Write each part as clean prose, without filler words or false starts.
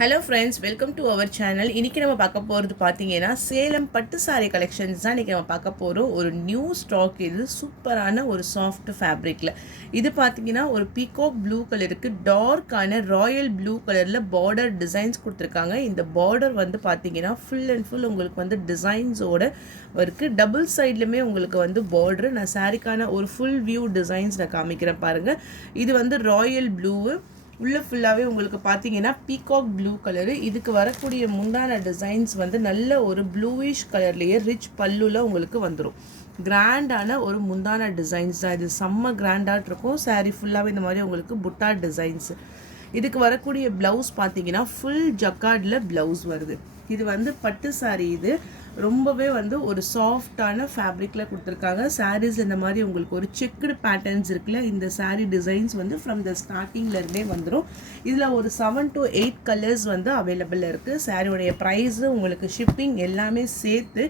Hello friends, welcome to our channel. இன்றைக்கி நம்ம பார்க்க போகிறது பார்த்தீங்கன்னா சேலம் பட்டு சாரி கலெக்ஷன்ஸ் தான் இன்றைக்கி நம்ம பார்க்க போகிறோம். ஒரு நியூ ஸ்டாக், இது சூப்பரான ஒரு சாஃப்ட் ஃபேப்ரிக்கில். இது பார்த்தீங்கன்னா ஒரு பீகாக் ப்ளூ கலருக்கு டார்க்கான ராயல் ப்ளூ கலரில் பார்டர் டிசைன்ஸ் கொடுத்துருக்காங்க. இந்த பார்டர் வந்து பார்த்தீங்கன்னா ஃபுல் அண்ட் ஃபுல் உங்களுக்கு வந்து டிசைன்ஸோட இருக்குது. டபுள் சைட்லையுமே உங்களுக்கு வந்து பார்டர். நான் சாரிக்கான ஒரு ஃபுல் வியூ டிசைன்ஸ் நான் காமிக்கிறேன் பாருங்கள். இது வந்து ராயல் ப்ளூவு, உள்ளே ஃபுல்லாகவே உங்களுக்கு பார்த்தீங்கன்னா பீகாக் ப்ளூ கலரு. இதுக்கு வரக்கூடிய முந்தான டிசைன்ஸ் வந்து நல்ல ஒரு ப்ளூயிஷ் கலர்லேயே ரிச் பல்லுவில் உங்களுக்கு வந்துடும். கிராண்டான ஒரு முந்தான டிசைன்ஸ் தான் இது. செம்ம கிராண்டாக இருக்கும். சாரீ ஃபுல்லாகவே இந்த மாதிரி உங்களுக்கு புட்டா டிசைன்ஸ். இதுக்கு வரக்கூடிய ப்ளவுஸ் பார்த்தீங்கன்னா ஃபுல் ஜக்கார்டில் ப்ளவுஸ் வருது. இது வந்து பட்டு சாரீ. இது ரொம்பவே வந்து ஒரு சாஃப்டான ஃபேப்ரிக்கில் கொடுத்துருக்காங்க. சாரீஸ் இந்த மாதிரி உங்களுக்கு ஒரு செக்குடு பேட்டர்ன்ஸ் இருக்குல்ல, இந்த சாரீ டிசைன்ஸ் வந்து ஃப்ரம் த ஸ்டார்டிங்லேருந்தே வந்துடும். இதில் ஒரு 7 to 8 கலர்ஸ் வந்து அவைலபிள் இருக்குது. சாரியோடைய ப்ரைஸு உங்களுக்கு ஷிப்பிங் எல்லாமே சேர்த்து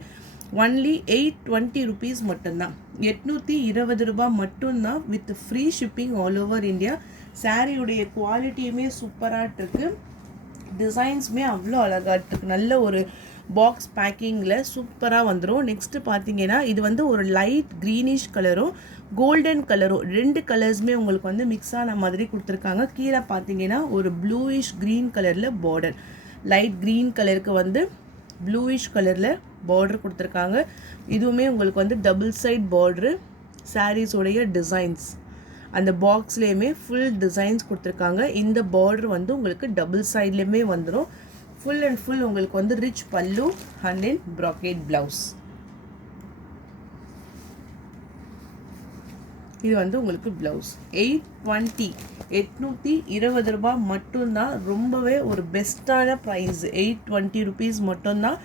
ஒன்லி 820 ருபீஸ் மட்டும்தான். 820 ரூபா மட்டும்தான் with free shipping all over India. சாரியுடைய குவாலிட்டியுமே சூப்பராக இருக்குது. டிசைன்ஸுமே அவ்வளோ அழகாக நல்ல ஒரு பாக்ஸ் பேக்கிங்கில் சூப்பராக வந்துடும். நெக்ஸ்ட்டு பார்த்தீங்கன்னா இது வந்து ஒரு லைட் க்ரீனிஷ் கலரும் கோல்டன் கலரும், ரெண்டு கலர்ஸுமே உங்களுக்கு வந்து மிக்ஸ் ஆன மாதிரி கொடுத்துருக்காங்க. கீழே பார்த்தீங்கன்னா ஒரு ப்ளூயிஷ் க்ரீன் கலரில் பார்டர், லைட் க்ரீன் கலருக்கு வந்து ப்ளூயிஷ் கலரில் பார்டர் கொடுத்துருக்காங்க. இதுவுமே உங்களுக்கு வந்து டபுள் சைட் பார்டரு. சாரீஸோடைய டிசைன்ஸ் அந்த பாக்ஸ்லேயுமே ஃபுல் டிசைன்ஸ் கொடுத்துருக்காங்க. இந்த பார்டர் வந்து உங்களுக்கு டபுள் சைட்லேயுமே வந்துடும். ஃபுல் அண்ட் ஃபுல் உங்களுக்கு வந்து ரிச் பல்லு அண்ட் தென் ப்ராக்கெட் ப்ளவுஸ். இது வந்து உங்களுக்கு ப்ளவுஸ் 820 ரூபா மட்டும்தான். ரொம்பவே ஒரு பெஸ்ட்டான ப்ரைஸ். 820 ருபீஸ் மட்டும்தான்.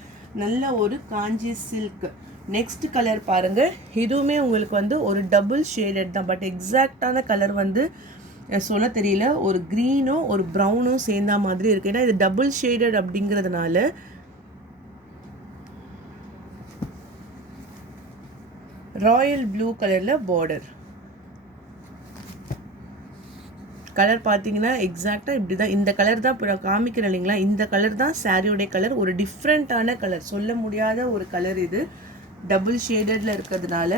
நல்ல ஒரு காஞ்சி சில்க். நெக்ஸ்ட் கலர் பாருங்கள். இதுவுமே உங்களுக்கு வந்து ஒரு டபுள் ஷேடட் தான், பட் எக்ஸாக்டான கலர் வந்து சொல்ல தெரியல. ஒரு க்ரீனும் ஒரு ப்ரௌனும் சேர்ந்தா மாதிரி இருக்குது. ஏன்னா இது டபுள் ஷேடட் அப்படிங்கிறதுனால ராயல் ப்ளூ கலரில் பார்டர். கலர் பார்த்தீங்கன்னா எக்ஸாக்டாக இப்படி தான். இந்த கலர் தான் இப்போ நான் காமிக்கிறேன் இல்லைங்களா, இந்த கலர் தான் சாரியோடைய கலர். ஒரு டிஃப்ரெண்ட்டான கலர், சொல்ல முடியாத ஒரு கலர். இது டபுள் ஷேடடில் இருக்கிறதுனால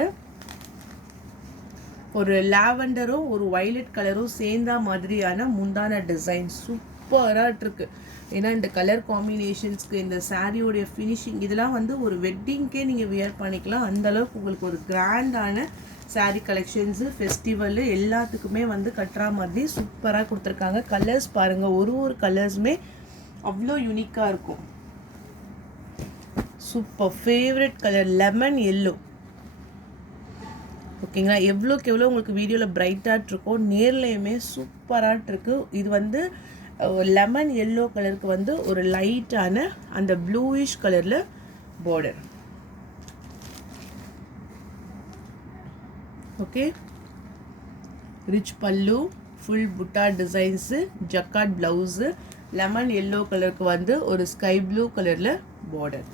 ஒரு லாவெண்டரும் ஒரு வைலட் கலரும் சேர்ந்தா மாதிரியான முந்தான டிசைன் சூப்பராக இருக்கு. ஏன்னா இந்த கலர் காம்பினேஷன்ஸ்க்கு இந்த சாரியோடைய ஃபினிஷிங் இதெல்லாம் வந்து ஒரு வெட்டிங்க்கே நீங்கள் வியர் பண்ணிக்கலாம். அந்தளவுக்கு உங்களுக்கு ஒரு கிராண்டான சாரீ கலெக்ஷன்ஸு, ஃபெஸ்டிவலு எல்லாத்துக்குமே வந்து கட்டுற மாதிரி சூப்பராக கொடுத்துருக்காங்க. கலர்ஸ் பாருங்கள், ஒரு கலர்ஸுமே அவ்வளோ யூனிக்காக இருக்கும். Super favourite colour lemon yellow. ஓகேங்களா, எவ்வளோக்கு எவ்வளோ உங்களுக்கு வீடியோவில் பிரைட்டாக இருக்கும், நேர்லையுமே சூப்பராக இருக்குது. இது வந்து லெமன் எல்லோ கலருக்கு வந்து ஒரு லைட்டான அந்த ப்ளூயிஷ் கலரில் பார்டர். ஓகே, ரிச் பல்லு, ஃபுல் புட்டா designs, jacquard blouse, lemon yellow கலருக்கு வந்து ஒரு ஸ்கை ப்ளூ கலரில் பார்டர்.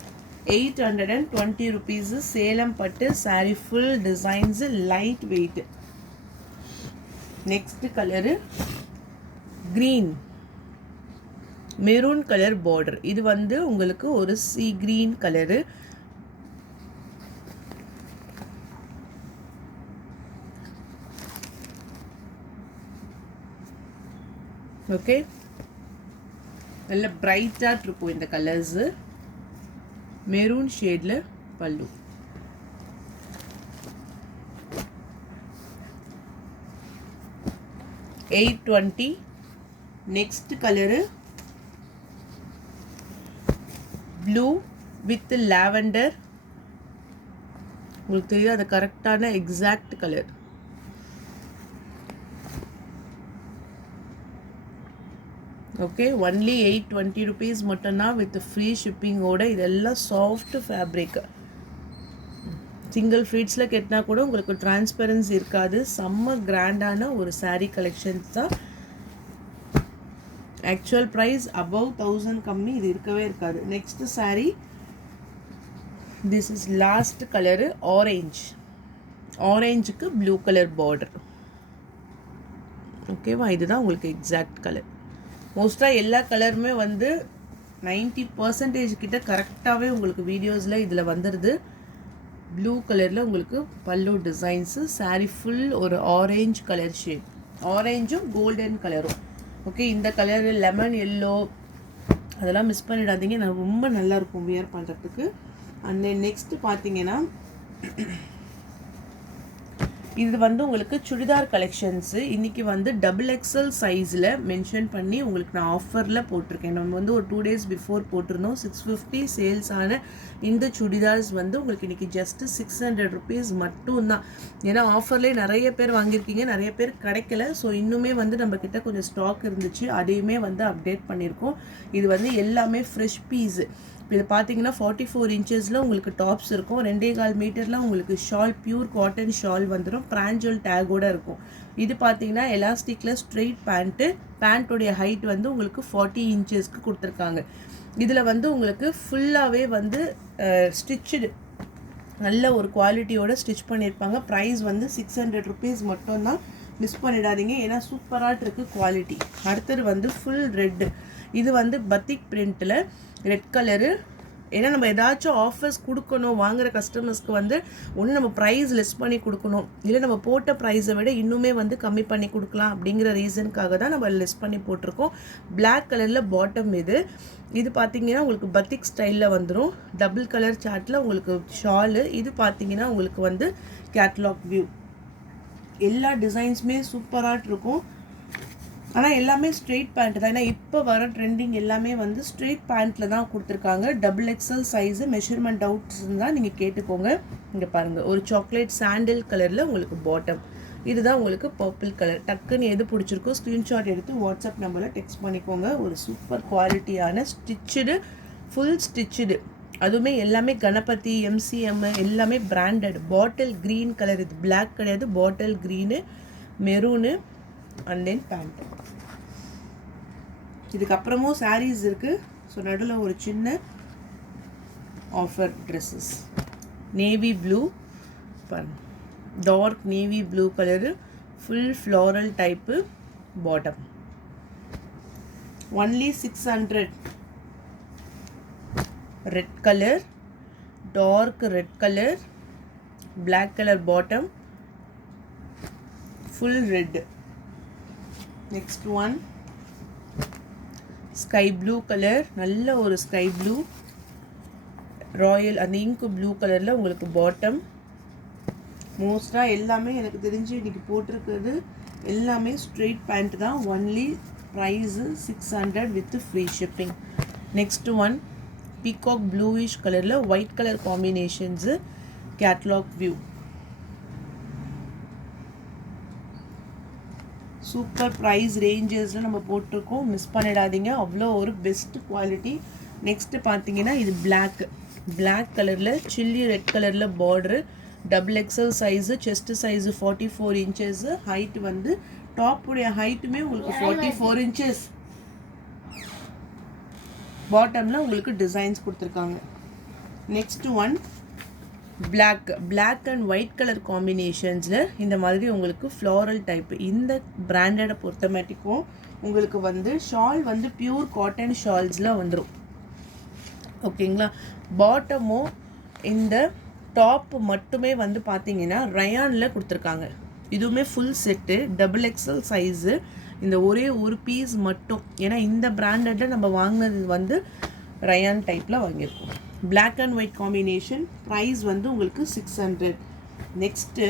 820 ருபீஸு. சேலம் பட்டு sorry full designs, light weight. Next colour green maroon colour border. இது வந்து உங்களுக்கு ஒரு சி கிரீன் கலரு. ஓகே, நல்ல பிரைட்டாக இருக்கும் இந்த கலர்ஸு. மெரூன் ஷேடில் பல்லு. $820. Next colour blue with lavender. உங்களுக்கு தெரியுது அது கரெக்டான exact colour. Okay, only 820 rupees மட்டும்தான் வித் ஃப்ரீ ஷிப்பிங்கோட. இதெல்லாம் சாஃப்ட் ஃபேப்ரிக். சிங்கிள் ஃப்ளீட்ஸில் கட்டினா கூட உங்களுக்கு டிரான்ஸ்பரன்சி இருக்காது. செம்ம கிராண்டான ஒரு சாரீ கலெக்ஷன்ஸ் தான். ஆக்சுவல் ப்ரைஸ் அபவ் 1000 கம்மி இது இருக்கவே இருக்காது. Next sari, this is last colour orange. ஆரஞ்சுக்கு ப்ளூ கலர் பார்டர். ஓகேவா, இதுதான் உங்களுக்கு எக்ஸாக்ட் கலர். மோஸ்ட்டாக எல்லா கலருமே வந்து 90% கிட்ட கரெக்டாகவே உங்களுக்கு வீடியோஸில் இதில் வந்துடுது. ப்ளூ கலரில் உங்களுக்கு பல்லு டிசைன்ஸு, சாரீ ஃபுல் ஒரு ஆரேஞ்ச் கலர் ஷேட், ஆரேஞ்சும் கோல்டன் கலரும். ஓகே, இந்த கலரு லெமன் எல்லோ அதெல்லாம் மிஸ் பண்ணிடாதீங்க, நான் ரொம்ப நல்லாயிருக்கும் வியர் பண்ணுறதுக்கு. அண்ட் தென் நெக்ஸ்ட்டு பார்த்தீங்கன்னா இது வந்து உங்களுக்கு சுடிதார் கலெக்ஷன்ஸு. இன்றைக்கி வந்து XXL சைஸில் மென்ஷன் பண்ணி உங்களுக்கு நான் ஆஃபரில் போட்டிருக்கேன். நம்ம வந்து ஒரு 2 days பிஃபோர் போட்டிருந்தோம். 650 சேல்ஸ் ஆன இந்த சுடிதார்ஸ் வந்து உங்களுக்கு இன்றைக்கி ஜஸ்ட்டு 600 rupees மட்டும்தான். ஏன்னா ஆஃபர்லேயே நிறைய பேர் வாங்கியிருக்கீங்க, நிறைய பேர் கிடைக்கல. ஸோ இன்னுமே வந்து நம்மக்கிட்ட கொஞ்சம் ஸ்டாக் இருந்துச்சு, அதையுமே வந்து அப்டேட் பண்ணியிருக்கோம். இது வந்து எல்லாமே ஃப்ரெஷ் பீஸு. இப்போ இது பார்த்தீங்கன்னா 44 inches உங்களுக்கு டாப்ஸ் இருக்கும். 2.25 மீட்டரில் உங்களுக்கு ஷால், பியூர் காட்டன் ஷால் வந்துடும், பிராஞ்சல் டேகோடு இருக்கும். இது பார்த்தீங்கன்னா எலாஸ்டிக்கில் ஸ்ட்ரெயிட் பேண்ட்டு, பேண்ட்டோடைய ஹைட் வந்து உங்களுக்கு 40 inches கொடுத்துருக்காங்க. இதில் வந்து உங்களுக்கு ஃபுல்லாகவே வந்து ஸ்டிச்சுடு நல்ல ஒரு குவாலிட்டியோட ஸ்டிச் பண்ணியிருப்பாங்க. ப்ரைஸ் வந்து 600 rupees மட்டும்தான், மிஸ் பண்ணிடாதீங்க, ஏன்னா சூப்பராக இருக்குது குவாலிட்டி. அடுத்தது வந்து ஃபுல் ரெட்டு, இது வந்து பத்திக் பிரிண்ட்டில் ரெட் கலரு. ஏன்னா நம்ம ஏதாச்சும் ஆஃபர்ஸ் கொடுக்கணும், வாங்குகிற கஸ்டமர்ஸ்க்கு வந்து ஒன்று நம்ம ப்ரைஸ் லெஸ் பண்ணி கொடுக்கணும், இல்லை நம்ம போட்ட ப்ரைஸை விட இன்னுமே வந்து கம்மி பண்ணி கொடுக்கலாம் அப்படிங்கிற ரீசனுக்காக தான் நம்ம லெஸ் பண்ணி போட்டிருக்கோம். பிளாக் கலரில் பாட்டம் இது பார்த்தீங்கன்னா உங்களுக்கு பத்திக் ஸ்டைலில் வந்துடும். டபுள் கலர் சார்ட்டில் உங்களுக்கு ஷாலு. இது பார்த்தீங்கன்னா உங்களுக்கு வந்து கேட்லாக் வியூ. எல்லா டிசைன்ஸுமே சூப்பராக இருக்கும். ஆனால் எல்லாமே ஸ்ட்ரெயிட் பேண்ட் தான். ஏன்னா இப்போ வர ட்ரெண்டிங் எல்லாமே வந்து ஸ்ட்ரெயிட் பேண்ட்டில் தான் கொடுத்துருக்காங்க. XXL size. மெஷர்மெண்ட் அவுட்ஸ் தான் நீங்கள் கேட்டுக்கோங்க. இங்கே பாருங்கள், ஒரு சாக்லேட் சாண்டில் கலரில் உங்களுக்கு பாட்டம். இதுதான் உங்களுக்கு பர்பிள் கலர். டக்குன்னு எது பிடிச்சிருக்கோ ஸ்க்ரீன்ஷாட் எடுத்து வாட்ஸ்அப் நம்பரில் டெக்ஸ்ட் பண்ணிக்கோங்க. ஒரு சூப்பர் குவாலிட்டியான ஸ்டிச்சுடு, ஃபுல் ஸ்டிச்சுடு, அதுவுமே எல்லாமே கணபதி, MCM எல்லாமே பிராண்டட். பாட்டில் க்ரீன் கலர், இது பிளாக் கிடையாது, bottle green, maroon and then pant. இதுக்கப்புறமும் சாரீஸ் இருக்குது. ஸோ நடுவில் ஒரு சின்ன offer dresses. Navy blue, dark navy blue colour, full floral type bottom. Only 600. Red colour, dark red colour, black colour bottom, full red. Next one sky blue colour, நல்ல ஒரு sky blue, Royal அந்த இங்கு blue கலரில் உங்களுக்கு bottom. மோஸ்ட்டாக எல்லாமே எனக்கு தெரிஞ்சு இன்றைக்கி போட்டிருக்கிறது எல்லாமே ஸ்ட்ரெயிட் பேண்ட் தான். Only price 600 with free shipping. Next one peacock bluish கலரில் white colour combinations, catalogue view. Super price ரேஞ்சஸில் நம்ம போட்டிருக்கோம், மிஸ் பண்ணிடாதீங்க, அவ்வளோ ஒரு பெஸ்ட் குவாலிட்டி. நெக்ஸ்ட்டு பார்த்தீங்கன்னா இது பிளாக் கலரில் சில்லி ரெட் கலரில் border, XXL size, chest size 44 inches, height வந்து டாப்புடைய ஹைட்டுமே உங்களுக்கு 44 inches. பாட்டமில் உங்களுக்கு டிசைன்ஸ் கொடுத்துருக்காங்க. Next one black and white colour காம்பினேஷன்ஸில் இந்த மாதிரி உங்களுக்கு ஃப்ளாரல் டைப். இந்த பிராண்டடை பொறுத்த மாட்டிக்கும் உங்களுக்கு வந்து ஷால் வந்து பியூர் காட்டன் ஷால்ஸில் வந்துடும். ஓகேங்களா. பாட்டமும் இந்த டாப்பு மட்டுமே வந்து பார்த்தீங்கன்னா ரயானில் கொடுத்துருக்காங்க. இதுவுமே ஃபுல் செட்டு, XXL சைஸு. இந்த ஒரே ஒரு பீஸ் மட்டும், ஏன்னா இந்த பிராண்டடில் நம்ம வாங்கினது வந்து ரயான் டைப்பில் வாங்கியிருக்கோம். Black and white combination. Price வந்து உங்களுக்கு 600. நெக்ஸ்ட்டு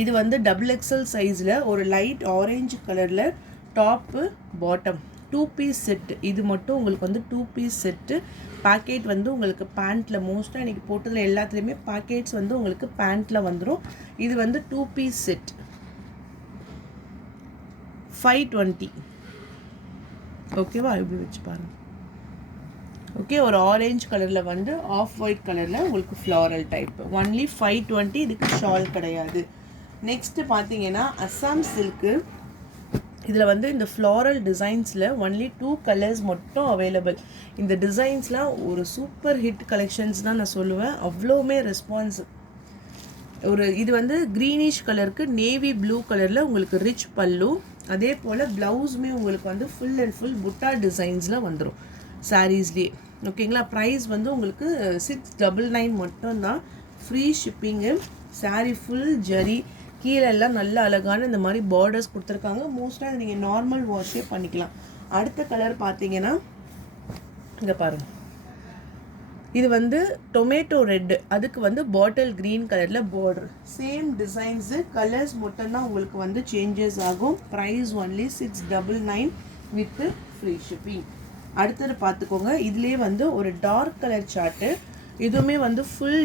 இது வந்து XXL சைஸில் ஒரு லைட் ஆரஞ்சு கலரில் டாப்பு பாட்டம் 2 piece செட்டு. இது மட்டும் உங்களுக்கு வந்து 2 piece செட்டு. பேக்கெட் வந்து உங்களுக்கு பேண்ட்டில் மோஸ்ட்டாக இன்றைக்கி போட்டதில் எல்லாத்துலேயுமே பேக்கெட்ஸ் வந்து உங்களுக்கு பேண்ட்டில் வந்துடும். இது வந்து 2 piece செட் 520. ஓகேவா, இப்படி வச்சு பாருங்கள். ஓகே, ஒரு ஆரேஞ்ச் கலரில் வந்து ஆஃப் ஒயிட் கலரில் உங்களுக்கு ஃப்ளாரல் டைப். ஒன்லி 520. இதுக்கு ஷால் கிடையாது. நெக்ஸ்ட்டு பார்த்தீங்கன்னா அஸ்ஸாம் சில்க்கு. இதில் வந்து இந்த ஃப்ளாரல் டிசைன்ஸில் ஒன்லி 2 colors மட்டும் அவைலபிள். இந்த டிசைன்ஸ்லாம் ஒரு சூப்பர் ஹிட் கலெக்ஷன்ஸ் தான் நான் சொல்லுவேன். அவ்வளோவுமே ரெஸ்பான்ஸ். இது வந்து க்ரீனிஷ் கலருக்கு நேவி ப்ளூ கலரில் உங்களுக்கு ரிச் பல்லு, அதே போல் ப்ளவுஸுமே உங்களுக்கு வந்து ஃபுல் அண்ட் ஃபுல் புட்டா டிசைன்ஸில் வந்துடும் சாரீஸ்லேயே. ஓகேங்களா. ப்ரைஸ் வந்து உங்களுக்கு 699 மட்டும்தான். Free shipping. Sari full zari, கீழே எல்லாம் நல்ல அழகான இந்த மாதிரி பார்டர்ஸ் கொடுத்துருக்காங்க. மோஸ்ட்டாக நீங்கள் நார்மல் வாஷே பண்ணிக்கலாம். அடுத்த கலர் பார்த்தீங்கன்னா இங்கே பாருங்கள், இது வந்து டொமேட்டோ ரெட்டு, அதுக்கு வந்து பாட்டில் க்ரீன் கலரில் பார்டர். சேம் டிசைன்ஸு, கலர்ஸ் மட்டும்தான் உங்களுக்கு வந்து சேஞ்சஸ் ஆகும். Price only 699 with free shipping. அடுத்தது பார்த்துக்கோங்க, இதுலேயே வந்து ஒரு டார்க் கலர் சார்ட்டு. இதுவுமே வந்து ஃபுல்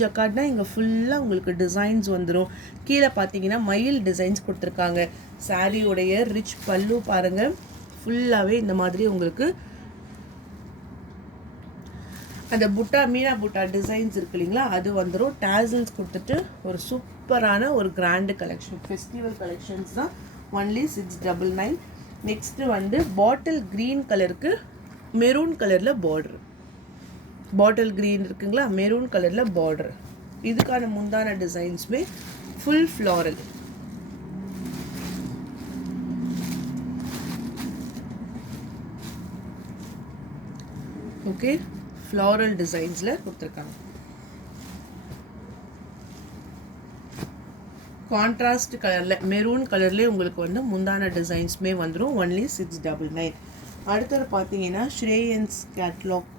ஜக்கார்ட்னா இங்கே ஃபுல்லாக உங்களுக்கு டிசைன்ஸ் வந்துடும். கீழே பார்த்தீங்கன்னா மயில் டிசைன்ஸ் கொடுத்துருக்காங்க. சாரியோடைய ரிச் பல்லு பாருங்கள், ஃபுல்லாகவே இந்த மாதிரி உங்களுக்கு அந்த புட்டா மீனா புட்டா டிசைன்ஸ் இருக்கு இல்லைங்களா, அது வந்துடும். டேசல்ஸ் கொடுத்துட்டு ஒரு சூப்பரான ஒரு கிராண்டு கலெக்ஷன், ஃபெஸ்டிவல் கலெக்ஷன்ஸ் தான். ஒன்லி 699. நெக்ஸ்ட்டு வந்து பாட்டில் க்ரீன் கலருக்கு மெரூன் கலரில் பார்டர். பாட்டில் க்ரீன் இருக்குங்களா, மெரூன் கலரில் பார்டர். இதுக்கான முந்தான டிசைன்ஸுமே ஃபுல் ஃப்ளாரல். ஓகே, ஃப்ளாரல் டிசைன்ஸில் கொடுத்துருக்காங்க. கான்ட்ராஸ்ட் கலரில் மெரூன் கலர்லேயே உங்களுக்கு வந்து முந்தான டிசைன்ஸுமே வந்துடும். ஒன்லி 699. அடுத்தது பார்த்தீங்கன்னா ஸ்ரேயன்ஸ் கேட்லாக்.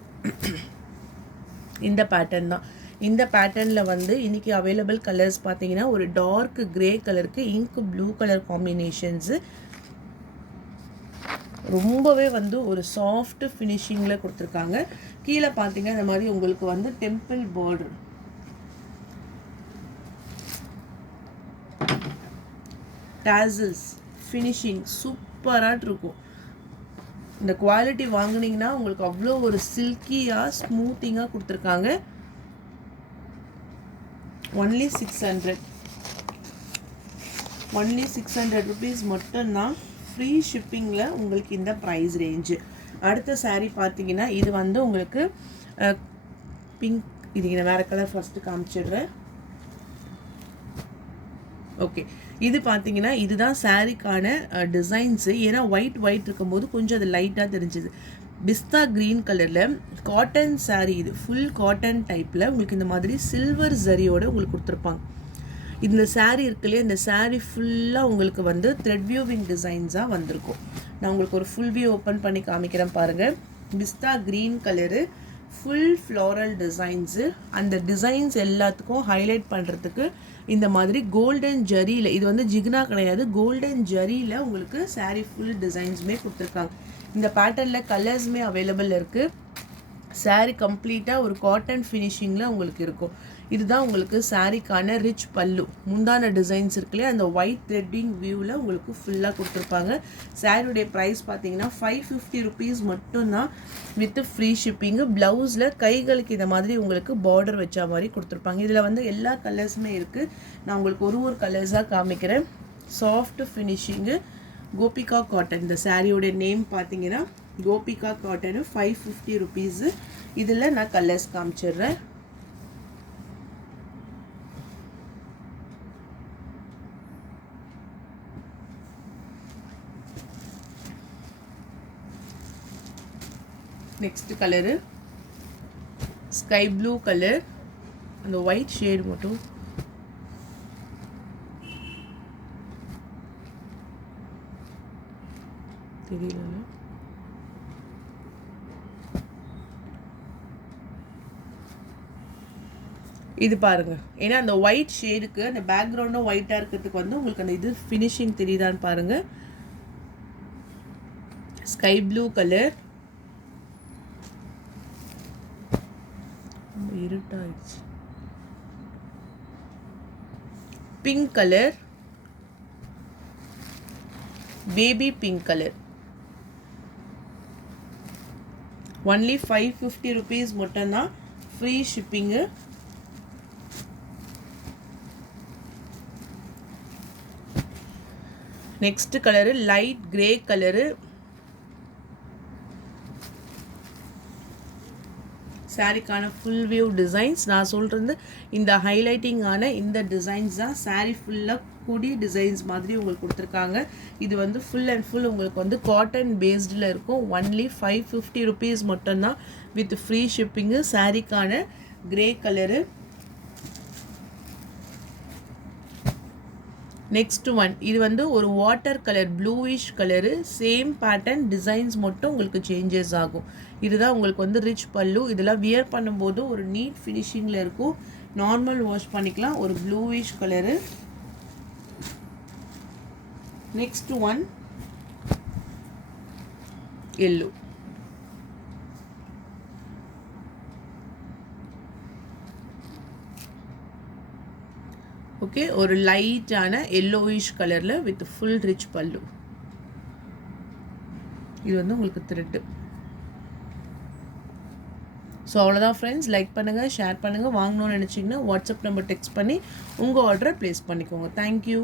இந்த பேட்டர்ன் தான். இந்த பேட்டர்னில் வந்து இன்றைக்கி அவைலபிள் கலர்ஸ் பார்த்தீங்கன்னா ஒரு டார்க் கிரே கலருக்கு இங்க் ப்ளூ கலர் காம்பினேஷன்ஸு. ரொம்பவே வந்து ஒரு சாஃப்ட் ஃபினிஷிங்கில் கொடுத்துருக்காங்க. கீழே பார்த்தீங்கன்னா இந்த மாதிரி உங்களுக்கு வந்து டெம்பிள் பார்டர். டேசல்ஸ் ஃபினிஷிங் சூப்பராக இருக்கும். இந்த குவாலிட்டி வாங்கினீங்கன்னா உங்களுக்கு அவ்வளோ ஒரு சில்கியாக ஸ்மூத்திங்காக கொடுத்துருக்காங்க. ஒன்லி 600. ஒன்லி 600 ருபீஸ் மட்டும்தான். ஃப்ரீ ஷிப்பிங்கில் உங்களுக்கு இந்த ப்ரைஸ் ரேஞ்சு. அடுத்த சாரீ பார்த்தீங்கன்னா இது வந்து உங்களுக்கு பிங்க். இது நான் வேறு கலர் ஃபஸ்ட்டு காமிச்சிடுறேன். ஓகே, இது பார்த்தீங்கன்னா இதுதான் சாரீக்கான டிசைன்ஸு. ஏன்னா ஒயிட் இருக்கும்போது கொஞ்சம் அது லைட்டாக தெரிஞ்சுது. பிஸ்தா க்ரீன் கலரில் காட்டன் சாரீ. இது ஃபுல் காட்டன் டைப்பில் உங்களுக்கு இந்த மாதிரி சில்வர் ஜரியோடு உங்களுக்கு கொடுத்துருப்பாங்க. இந்த சாரீ இருக்கு இல்லையா, இந்த சாரீ ஃபுல்லாக உங்களுக்கு வந்து த்ரெட் வியூவிங் டிசைன்ஸாக வந்திருக்கும். நான் உங்களுக்கு ஒரு ஃபுல் வியூ ஓப்பன் பண்ணி காமிக்கிறேன் பாருங்கள். Pista green colour, full floral designs. அந்த டிசைன்ஸ் எல்லாத்துக்கும் ஹைலைட் பண்ணுறதுக்கு இந்த மாதிரி கோல்டன் ஜரியில், இது வந்து ஜிக்னா கிடையாது, கோல்டன் ஜரியில் உங்களுக்கு சாரீ ஃபுல் டிசைன்ஸுமே கொடுத்துருக்காங்க. இந்த பேட்டர்னில் கலர்ஸுமே அவைலபிள் இருக்குது. சாரீ கம்ப்ளீட்டாக ஒரு காட்டன் ஃபினிஷிங்கில் உங்களுக்கு இருக்கும். இதுதான் உங்களுக்கு சாரீக்கான ரிச் பல்லு. முந்தான டிசைன்ஸ் இருக்குல்லையே, அந்த ஒயிட் த்ரெட்டிங் வியூவில் உங்களுக்கு ஃபுல்லாக கொடுத்துருப்பாங்க. சாரியுடைய ப்ரைஸ் பார்த்தீங்கன்னா 550 ருபீஸ் மட்டும்தான் வித் ஃப்ரீ ஷிப்பிங்கு. ப்ளவுஸில் கைகளுக்கு இந்த மாதிரி உங்களுக்கு பார்டர் வச்ச மாதிரி கொடுத்துருப்பாங்க. இதில் வந்து எல்லா கலர்ஸுமே இருக்குது. நான் உங்களுக்கு ஒரு கலர்ஸாக காமிக்கிறேன். Soft finishing, Gopika cotton. இந்த சாரியோடைய நேம் பார்த்தீங்கன்னா கோபிகா காட்டனு. 550 ருபீஸு. இதில் நான் கலர்ஸ் காமிச்சிடுறேன். Next colour sky blue colour. அந்த ஒயிட் ஷேடு மட்டும் தெரியல. இது பாருங்கள், ஏன்னா அந்த ஒயிட் ஷேடுக்கு அந்த பேக்ரவுண்டும் ஒயிட்டாக இருக்கிறதுக்கு வந்து உங்களுக்கு அந்த இது ஃபினிஷிங் தெரியுதான்னு பாருங்கள். ஸ்கை ப்ளூ கலர், இருட்டாயிடுச்சு. Pink colour, baby pink colour. Only 550 rupees மட்டும்தான். Free shipping. Next colour light grey colour. சாரிக்கான ஃபுல் வியூ டிசைன்ஸ். நான் சொல்கிறது இந்த ஹைலைட்டிங்கான இந்த டிசைன்ஸ் தான் சாரீ ஃபுல்லாக கொடி டிசைன்ஸ் மாதிரி உங்களுக்கு கொடுத்துருக்காங்க. இது வந்து ஃபுல் அண்ட் ஃபுல் உங்களுக்கு வந்து காட்டன் பேஸ்டில் இருக்கும். ஒன்லி 550 ருபீஸ் மட்டும்தான் வித் ஃப்ரீ ஷிப்பிங்கு. சாரீக்கான கிரே கலரு. நெக்ஸ்ட் ஒன், இது வந்து ஒரு water colour bluish colour. Same pattern, designs மட்டும் உங்களுக்கு சேஞ்சஸ் ஆகும். இதுதான் உங்களுக்கு வந்து ரிச் பல்லு. இதெல்லாம் வியர் பண்ணும்போது ஒரு நீட் ஃபினிஷிங்கில் இருக்கும். நார்மல் வாஷ் பண்ணிக்கலாம். ஒரு bluish colour. Next one yellow. Okay, ஒரு லைட்டான எல்லோயிஷ் கலரில் வித் ஃபுல் ரிச் பல்லு. இது வந்து உங்களுக்கு த்ரெட்டு. ஸோ அவ்வளோதான் ஃப்ரெண்ட்ஸ். லைக் பண்ணுங்கள், ஷேர் பண்ணுங்கள். வாங்கணும்னு நினச்சிங்கன்னா வாட்ஸ்அப் நம்பர் டெக்ஸ்ட் பண்ணி உங்கள் ஆர்டரை ப்ளேஸ் பண்ணிக்கோங்க. தேங்க்யூ.